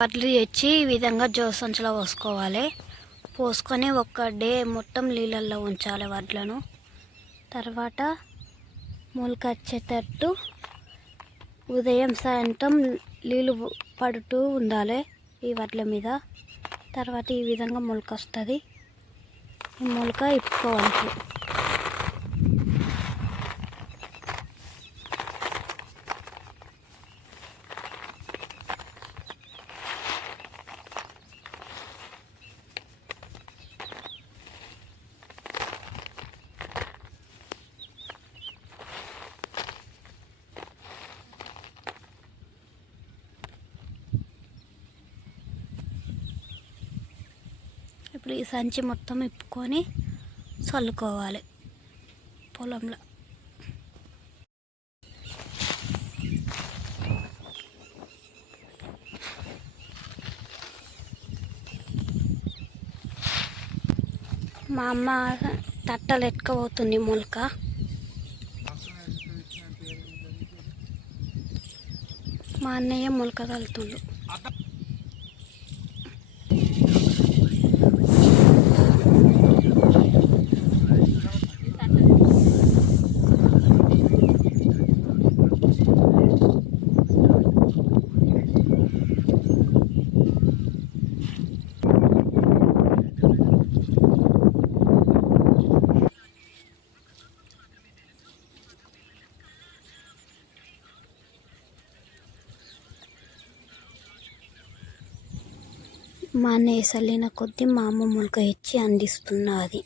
వడ్లు తెచ్చి ఈ విధంగా జోసంచులో పోసుకోవాలి. పోసుకొని ఒక డే మొత్తం నీళ్ళల్లో ఉంచాలి వడ్లను. తర్వాత మొలకొచ్చేటట్టు ఉదయం సాయంత్రం నీళ్ళు పడుతూ ఉండాలి ఈ వడ్ల మీద. తర్వాత ఈ విధంగా మొలక వస్తుంది. ఈ మొలక ఇప్పుకోవాలి. ఇప్పుడు ఈ సంచి మొత్తం ఇప్పుకొని చల్లుకోవాలి పొలంలో. మా అమ్మ తట్టలు ఎత్తుకపోతుంది మొలక. మా అన్నయ్య మొలక తల్లుతుండు. మా అన్నయ్య చల్లిన కొద్దీ మా అమ్మ మొలక ఇచ్చి అందిస్తున్నది.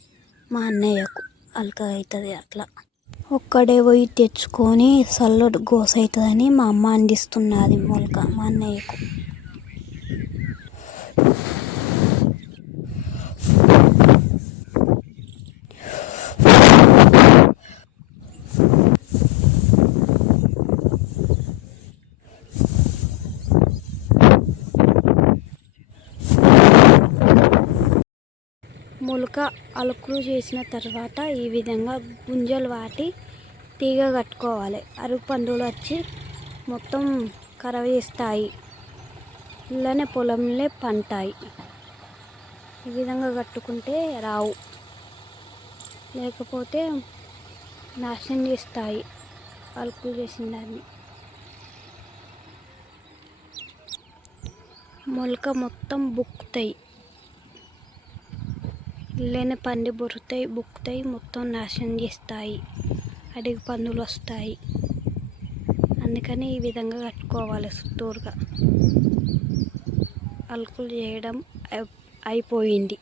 మా అన్నయ్యకు అలక అవుతుంది. అట్లా ఒక్కడే పోయి తెచ్చుకొని చల్లడు గోస అవుతుందని మా అమ్మ అందిస్తున్నది మొలక మా అన్నయ్యకు. మొలక అలుకులు చేసిన తర్వాత ఈ విధంగా గుంజలు వాటి తీగ కట్టుకోవాలి. అరుగు పందులు వచ్చి మొత్తం ఖరాబ్ చేస్తాయి. ఇలానే పొలంలో పంటాయి. ఈ విధంగా కట్టుకుంటే రావు, లేకపోతే నాశనం చేస్తాయి అలుకులు చేసిన దాన్ని. మొలక మొత్తం బుక్కుతాయి. ఇళ్ళనే పండి బొరుతాయి, బుక్కుతాయి, మొత్తం నాశనం చేస్తాయి. అడిగి పందులు వస్తాయి. అందుకని ఈ విధంగా కట్టుకోవాలి చుట్టూరుగా. అలుకులు చేయడం అయిపోయింది.